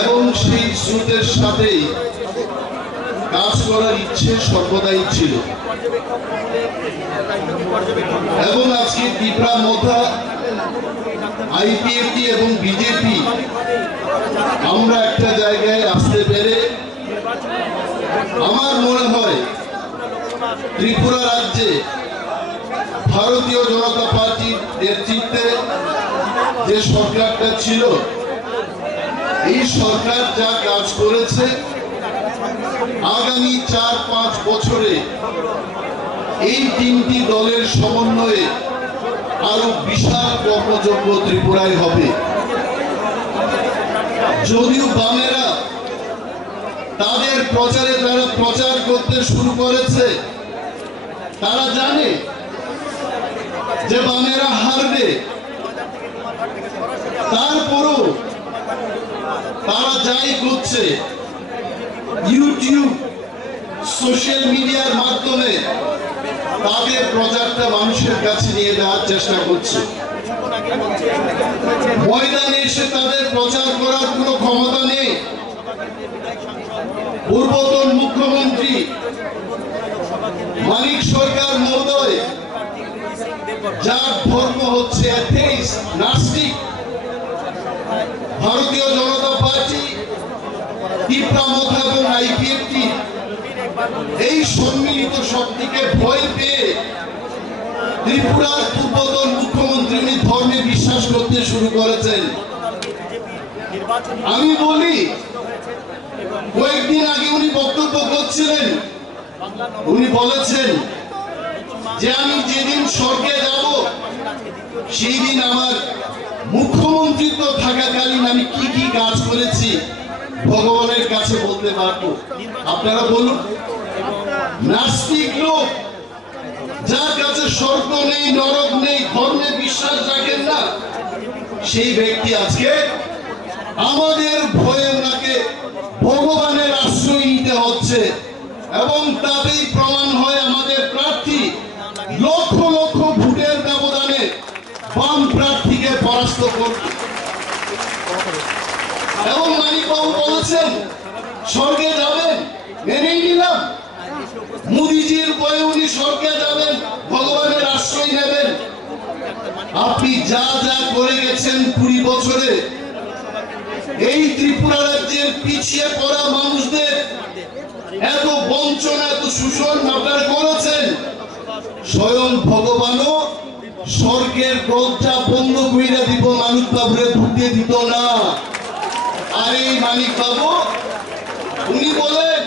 এবং সেই স্রোতের সাথেই কাজ করার ইচ্ছে সর্বদাই ছিল। এবং আজকে ত্রিপুরা মধ্যা আইপিএফটি এবং বিজেপি আমরা একটা জায়গায় আসতে পেরে আমার মনে হয় ত্রিপুরা রাজ্যে ভারতীয় জনতা পার্টির নেতৃত্বে যে সরকারটা ছিল, এই সরকার যা কাজ করেছে আগামী 4-5 বছরে এই তিনটি দলের সমন্বয়ে আরো বিশাল কর্মযজ্ঞ ত্রিপুরায় হবে। যদিও বামেরা তাদের প্রচারে যারা প্রচার করতে শুরু করেছে, তারা জানে যে বামেরা হারবে, তারপরও তারা যাই করছে ইউটিউব সোশ্যাল মিডিয়ার মাধ্যমে তাদের প্রচারটা মানুষের কাছে নিয়ে যাওয়ার চেষ্টা করছে। ময়দানে এসে তাদের প্রচার করার কোনো ক্ষমতা নেই। পূর্বতন মুখ্যমন্ত্রী মানিক সরকার মহোদয়, যার ধর্ম হচ্ছে অ্যাথেইস্ট, নাস্তিক, ভারতীয় জনতা পার্টি, ত্রিপুরা মধ্যা এবং আইপিএফটি এই সম্মিলিত শক্তিকে ভয় পেয়ে ত্রিপুরার পূর্বতন মুখ্যমন্ত্রী উনি ধর্মে বিশ্বাস করতে শুরু করেছেন। আমি বলি, কয়েকদিন আগে উনি বক্তব্য করছিলেন, উনি বলেছেন যে আমি যেদিন স্বর্গে যাব সেই দিন আমার মুখ্যমন্ত্রিত্ব থাকাকালীন আমি কি কি কাজ করেছি ভগবানের কাছে বলতে পারবো। আপনারা বলুন, নাস্তিক লোক, যার কাছে স্বর্গ নেই, নরক নেই, ধর্মে বিশ্বাস রাখেন না, সেই ব্যক্তি আজকে আমাদের ভয়ে ওনাকে ভগবানের আশ্রয় নিতে হচ্ছে। এবং তাতেই প্রমাণ হয় আমাদের প্রার্থী লক্ষ লক্ষ ভোটের ব্যবধানে বাম প্রার্থীকে পরাস্ত করবে। এবং মানিকবাবু বলেছেন স্বর্গে যাবেন, মেনেই নিলাম। মোদিজির বয়ে উনি স্বর্গে যাবেন, ভগবানের আশ্রয় নেবেন। আপনি যা যা করে গেছেন 20 বছরে এই ত্রিপুরা রাজ্যের পিছিয়ে পড়া মানুষদের এত বঞ্চনা, এত শোষণ আপনারা করেছেন, স্বয়ং ভগবানও স্বর্গের দরজা বন্ধ করে দিব, মানিকবাবুরে ঢুকতে দিত না। আর এই মানিকবাবু উনি বলেন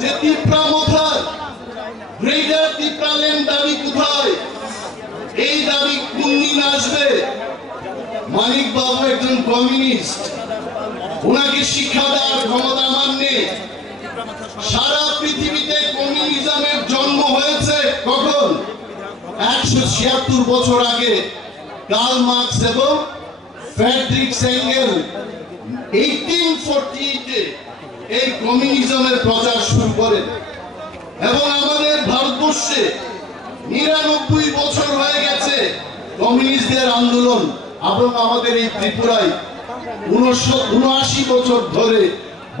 যে ত্রিপুরা মথার গ্রেটার ত্রিপুরাল্যান্ড দাবি কোথায়, এই দাবি কোন দিন আসবে। মানিকবাবু একজন কমিউনিস্ট, ওনাকে শিক্ষা দেওয়ার ক্ষমতা আমার নেই। সারা পৃথিবীতে কমিউনিজমের জন্ম হয়েছে কখন? 176 বছর আগে কার্ল মার্কস এবং ফ্রেডরিক এঙ্গেল 1848-এ এই কমিউনিজমের প্রচার শুরু করেন। এবং আমাদের ভারতবর্ষে 99 বছর হয়ে গেছে কমিউনিস্টদের আন্দোলন। এবং আমাদের এই ত্রিপুরায় 79 বছর ধরে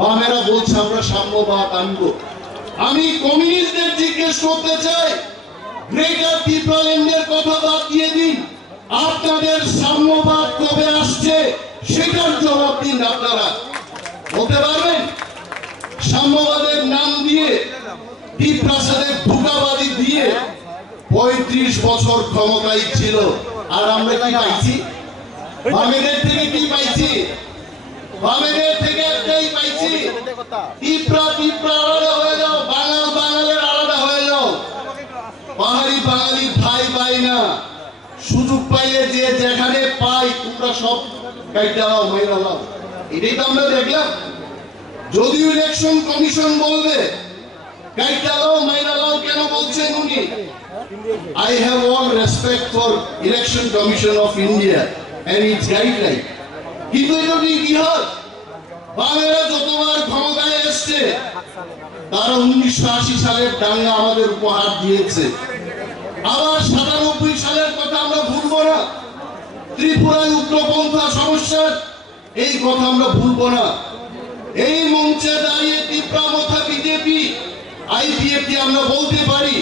বামেরা বলছে আমরা সাম্যবাদ আনবো। আমি কমিউনিস্টদের জিজ্ঞেস করতে চাই, গ্রেটার ত্রিপুরাল্যান্ডের কথা বাদ দিয়ে দিন, আপনাদের সাম্যবাদ কবে আসছে সেটার জবাব দিন। আপনারা বলতে পারবেন? সাম্যবাদের নাম দিয়ে ত্রিপ্রাসাদের ধোঁকাবাজি দিয়ে 35 বছর ক্ষমতায় ছিল। আর আমরা কি পাইছি? বামেদের থেকে কি পাইছি? বামেদের থেকে একটাই পাইছি, ত্রিপুরা আলাদা হয়ে যাও, বাঙালের আলাদা হয়ে যাও। পাহাড়ি বাঙালি ভাই ভাই না, সুযোগ পাইলে যে যেখানে পাই তোমরা সব কাইটা দাও, মাইরা দাও। এটাই তো আমরা দেখলাম। যদিও ইলেকশন কমিশন বলবে কাইটা দাও, মাইরা দাও, কেন বলছেন উনি? I have all respect for Election Commission of India and its guideline. কিন্তু এটা ইতিহাস। বামেরা যতবার ক্ষমতায় এসছে তারা 1980 সালের দাঙ্গা আমাদের উপহার দিয়েছে। আবার 97 সালের কথা আমরা ভুলবো না। ত্রিপুরায় উগ্রপন্থা সমস্যার এই কথা আমরা ভুলবো না। এই মঞ্চে দাঁড়িয়ে তীব্রামথা বিজেপি আইপিএফটি আমরা বলতে পারি,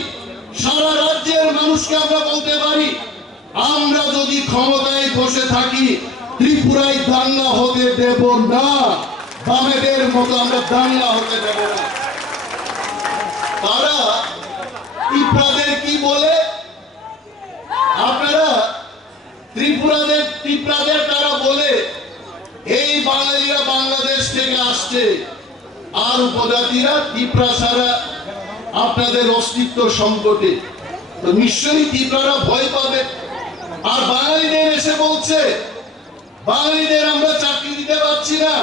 সারা রাজ্যের মানুষকে আমরা বলতে পারি, আমরা যদি ক্ষমতায় বসে থাকি ত্রিপুরায় দাঙ্গা হতে দেব না, বামেদের মতো আমরা দাঙ্গা হতে দেব না। তারা ত্রিপুরাদের কি বলে, আপনারা ত্রিপুরাদের তারা বলে এই বাঙালিরা বাংলাদেশ থেকে আসছে, আর উপজাতিরা ত্রিপুরা ছাড়া আপনাদের অস্তিত্ব সংকটে। তো নিশ্চয়ই ত্রিপুরারা ভয় পাবে। আর বাঙালিদের এসে বলছে বাঙালিদের আমরা চাকরি দিতে পারছি না,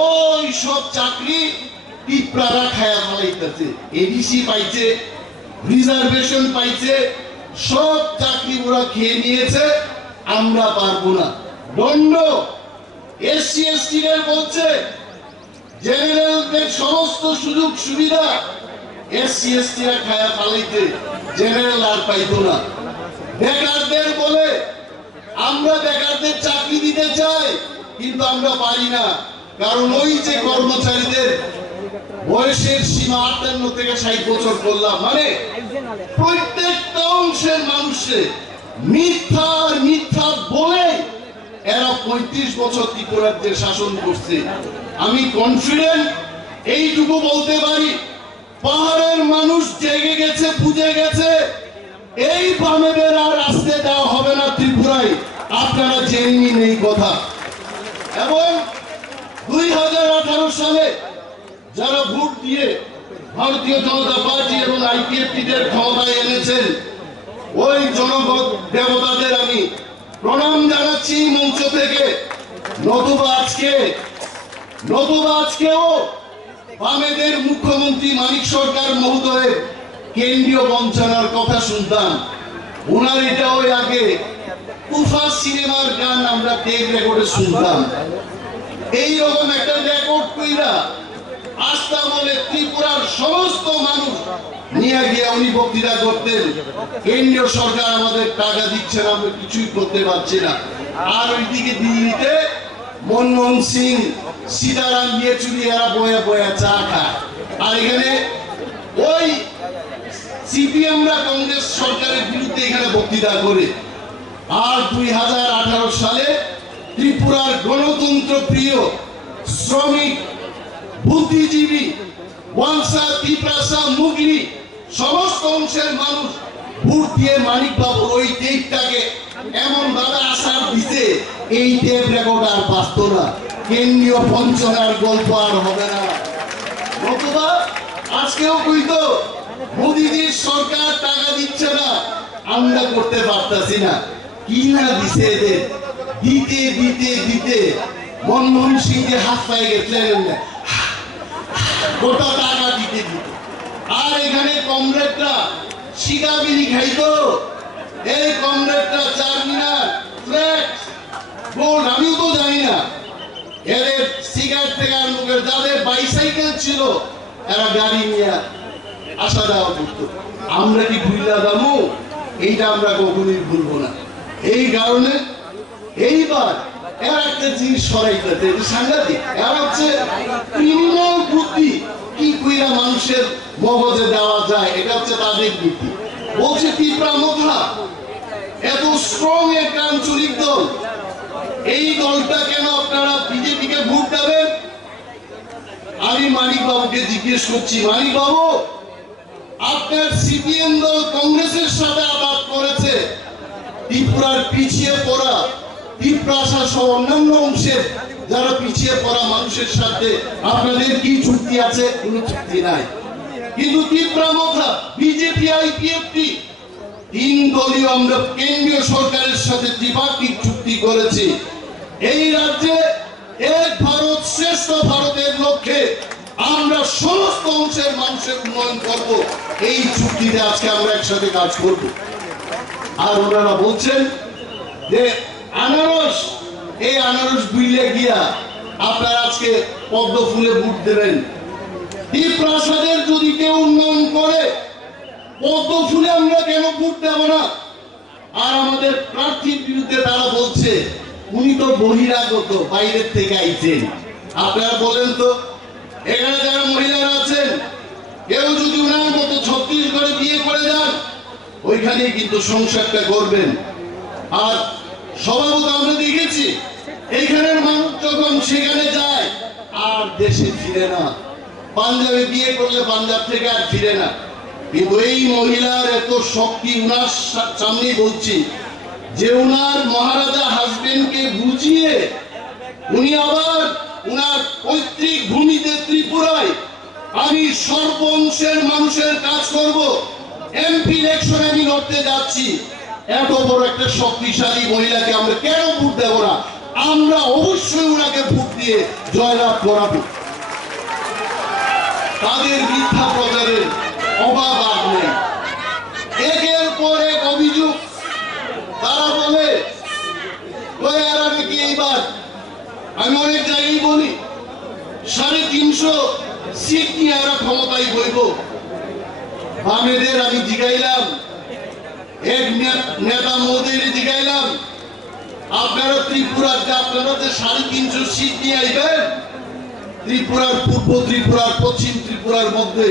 ওই সব চাকরি ত্রিপুরারা খায়া ফেলাইতেছে। এডিসি পাইছে, রিজার্ভেশন পাইছে, সব চাকরি ওরা খেয়ে নিয়েছে, আমরা পারবো না। দণ্ড এসসি এসটি বলছে জেনারেলদের সমস্ত সুযোগ সুবিধা এসসি এসটিরা খায়া ফেলাইতে, জেনারেল আর পাইতো না। বেকারদের বলে আমরা বেকারদের চাকরি দিতে চাই, কিন্তু আমরা পারি না, কারণ ওই যে কর্মচারীদের বয়সের সীমা 58 থেকে 60 বছর করলাম, মানে প্রত্যেকটা অংশের মানুষে মিথ্যা বলে এরা 35 বছর ত্রিপুরাজ্যের শাসন করছে। আমি কনফিডেন্ট এইটুকু বলতে পারি, পাহাড়ের মানুষ জেগে গেছে, বুঝে গেছে, এই বামেদের আর আসতে দেওয়া হবে না ত্রিপুরায়। আপনারা জেনে নিন এই কথা। এবং 2018 সালে যারা ভোট দিয়ে ভারতীয় জনতা পার্টি এবং আইপিএফটিদের ক্ষমতায় এনেছেন, ওই জনগণ দেবতাদের আমি প্রণাম জানাচ্ছি মঞ্চ থেকে। নতুবা আজকেও বামেদের মুখ্যমন্ত্রী মানিক সরকার মহোদয়ের কেন্দ্রীয় বঞ্চনার কথা শুনতাম। ওনার এটা ওই আগে তুফা সিনেমার গান আমরা টেপ রেকর্ডে শুনতাম। এইরকম একটা রেকর্ড কইরা আস্থা বলে ত্রিপুরার সমস্ত মানুষ নিয়ে গিয়ে উনি বক্তৃতা করতেন, কেন্দ্রীয় সরকার আমাদের টাকা দিচ্ছে না, আমরা কিছুই করতে পারছি না। আর ওইদিকে দিল্লিতে মনমোহন সিং, সীতারাম ইয়েচুরি এরা বয়া বয়া চা খায়, আর এখানে ওই সিপিএমরা কংগ্রেস সরকারের বিরুদ্ধে এখানে বক্তৃতা করে। আর 2018 সালে ত্রিপুরার গণতন্ত্র প্রিয় শ্রমিক, বুদ্ধিজীবী, ওয়াংসা, তিপ্রাসা, মুগলি সমস্ত অংশের মানুষ ভোট দিয়ে মানিক বাবুর ওই টেপটাকে এমন ভাবে আশার দিতে, এই টেপ রেকর্ড আর বাঁচত না, কেন্দ্রীয় বঞ্চনার গল্প আর হবে না। নতুবা আজকেও কইতো মোদিজির সরকার টাকা দিচ্ছে না, আমরা করতে পারতাছি না। কি না দিছে এদের, দিতে দিতে দিতে মনমোহন সিংকে হাত পায়ে গেছিলেন গোটা টাকা দিতে দিতে। আর এখানে কমরেডরা শিকাবিনি খাইতো, এই কমরেডরা চারমিনার, ফ্ল্যাক্স, গোল্ড, আমিও তো জানি না, এদের সিগারেট থেকে আরম্ভ করে যাদের বাইসাইকেল ছিল এরা গাড়ি নিয়ে আসা যাওয়া করতো। আমরা কি ভুইলা দামু? এইটা আমরা কখনোই ভুলবো না। এই কারণে এইবার এর একটা জিনিস সরাইতে সাংঘাতিক, এর হচ্ছে ক্রিমিনাল বুদ্ধি কি কইরা মানুষের মগজে দেওয়া যায়, এটা হচ্ছে তাদের বুদ্ধি। বলছে তীব্রামথা এত স্ট্রং একটা আঞ্চলিক দল, এই দলটা কেন আপনারা বিজেপিকে ভোট দেবেন? আমি মানিক বাবুকে জিজ্ঞেস করছি, মানিক বাবু আপনার সিপিএম দল কংগ্রেসের সাথে আঘাত করেছে, ত্রিপুরার পিছিয়ে পড়া ত্রিপ্রাসা সহ অন্যান্য অংশের যারা পিছিয়ে পড়া মানুষের সাথে আপনাদের কি চুক্তি আছে? কোনো চুক্তি নাই। কিন্তু তীব্রামথা, বিজেপি, আইপিএফটি তিন দলীয় আমরা কেন্দ্রীয় সরকারের সাথে দ্বিপাক্ষিক চুক্তি করেছি। এই রাজ্যে এক ভারত শ্রেষ্ঠ ভারতের লক্ষ্যে আমরা সমস্ত অংশের মানুষের উন্নয়ন করব, এই চুক্তিতে আজকে আমরা একসাথে কাজ করব। আর ওনারা বলছেন যে আনারস, এই আনারস বুইলে গিয়া আপনারা আজকে পদ্ম ফুলে ভোট দেবেন। ত্রিপ্রাসাদের যদি কেউ উন্নয়ন করে, পদ্ম ফুলে আমরা কেন ভোট দেব না? আর আমাদের প্রার্থীর বিরুদ্ধে তারা বলছে উনি তো বহিরাগত, বাইরের থেকে আইছেন। আপনারা বলেন তো, এখানে যারা মহিলারা আছেন, কেউ যদি উনার মতো ছত্তিশগড়ে বিয়ে করে যান, ওইখানেই কিন্তু সংসারটা করবেন। আর স্বভাবত আমরা দেখেছি, এইখানের মানুষ যখন সেখানে যায় আর দেশে ফিরে না। পাঞ্জাবে বিয়ে করলে পাঞ্জাব থেকে আর ফিরে না। কিন্তু এই মহিলার এত শক্তি, উনার সামনেই বলছি যে উনার মহারাজা হাজবেন্ডকে বুঝিয়ে উনি আবার উনার পৈতৃক ভূমিতে ত্রিপুরায় আমি সর্বংশের মানুষের কাজ করব, এমপি ইলেকশনে আমি লড়তে যাচ্ছি। এত বড় একটা শক্তিশালী মহিলাকে আমরা কেন ভোট দেব না? আমরা অবশ্যই উনাকে ভোট দিয়ে জয়লাভ করাবো। তাদের মিথ্যা প্রচারের অভাব আর নেই। একের পর এক অভিযোগ তারা বলে, এরা নাকি এইবার, আমি অনেক জায়গায় বলি, 350 সিট নিয়ে এরা ক্ষমতায় বইব। বামেদের আমি জিগাইলাম, এক নেতা মোদীর জিগাইলাম, আপনারা ত্রিপুরাতে আপনারা যে 350 সিট নিয়ে আইবেন, ত্রিপুরার পূর্ব ত্রিপুরার পশ্চিম ত্রিপুরার মধ্যে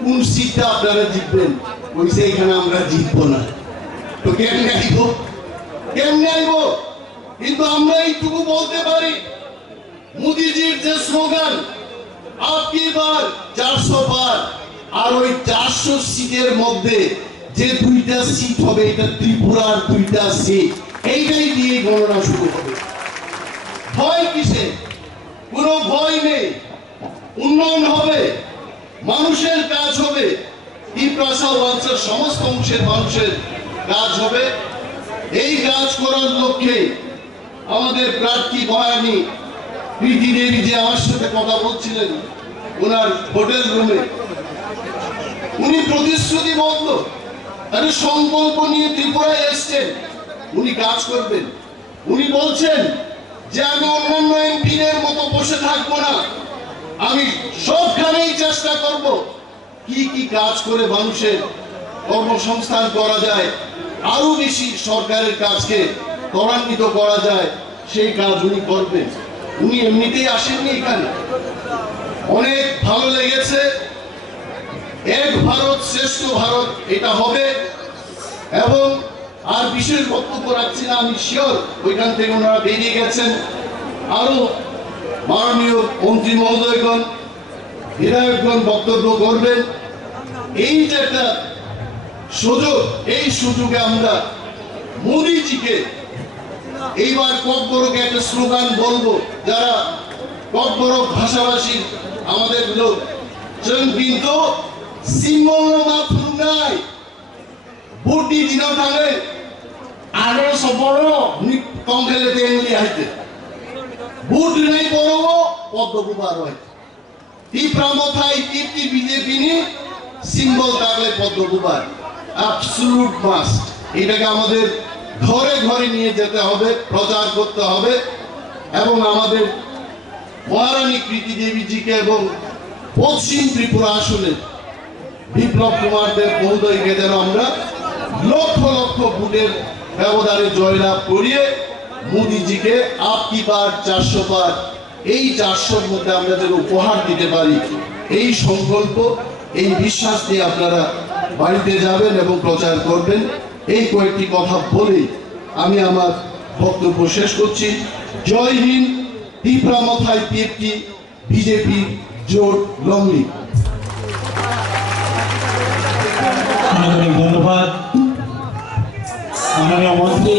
কোন সিটটা আপনারা জিতবেন? বলছে এখানে আমরা জিতবো না। তো কেমনে আইব? কেমনে আইব? কিন্তু আমরা এইটুকু বলতে পারি, মোদিজির যে স্লোগান আপকি বার 400 বার, আর ওই 400 সিটের মধ্যে যে 2টা সিট হবে, এটা ত্রিপুরার 2টা সিট, এইটাই দিয়ে গণনা শুরু হবে। ভয় কিসে? কোনো ভয় নেই। উন্নয়ন হবে, মানুষের কাজ হবে, ত্রিপুরা অঞ্চলের সমস্ত অংশের মানুষের কাজ হবে। এই কাজ করার লক্ষ্যে আমাদের প্রার্থী ভয়ানী প্রীতি দেবী যে আমার সাথে কথা বলছিলেন ওনার হোটেল রুমে, উনি প্রতিশ্রুতিবদ্ধ, তাদের সংকল্প নিয়ে ত্রিপুরায় এসছেন, উনি কাজ করবেন। উনি বলছেন যে আমি অন্যান্য এমপিদের মতো বসে থাকবো না, আমি সবখানেই চেষ্টা করব কি কি কাজ করে মানুষের কর্মসংস্থান করা যায়, আরো বেশি সরকারের কাজকে ত্বরান্বিত করা যায়, সেই কাজ উনি করবেন। উনি এমনিতেই আসেননি এখানে। অনেক ভালো লেগেছে। এক ভারত শ্রেষ্ঠ ভারত এটা হবে। এবং আর বিশেষ বক্তব্য রাখছি না, আমি শিওর ওইখান থেকে ওনারা বেরিয়ে গেছেন। আরো মাননীয় মন্ত্রী মহোদয়গণ, বিধায়কগণ বক্তব্য করবেন। এই যে একটা সুযোগ, এই সুযোগে আমরা মোদিজিকে এইবার ককবরকে একটা স্লোগান বলবো, যারা ককবরক ভাষাভাষী আমাদের লোক, কিন্তু সিম্বল মাত্র নাই বুটি দিনা থাকে আরো সবর কংখেলে তেলি আইতে বুট নাই বড় পদ্মকুমার হয় ত্রিপ্রামথাই টিপি বিজেপি নি সিম্বল থাকলে পদ্মকুমার অ্যাবসলিউট মাস্ট। এটাকে আমাদের ঘরে ঘরে নিয়ে যেতে হবে, প্রচার করতে হবে এবং আমাদের মহারানী প্রীতি দেবীজিকে এবং পশ্চিম ত্রিপুরা আসনে বিপ্লব কুমার দেব মহোদয়কে যেন আমরা লক্ষ লক্ষ ভোটের ব্যবধানে জয়লাভ করিয়ে মোদিজিকে আপকি বার 400 বার, এই 400-র মধ্যে আমরা যেন উপহার দিতে পারি, এই সংকল্প, এই বিশ্বাস নিয়ে আপনারা বাড়িতে যাবেন এবং প্রচার করবেন। এই কয়েকটি কথা বলেই আমি আমার বক্তব্য শেষ করছি। জয় হিন্দ। ত্রিপুরামথাই পিএফটি বিজেপি জোট লংলি। ধন্যবাদ মাননীয় মন্ত্রী।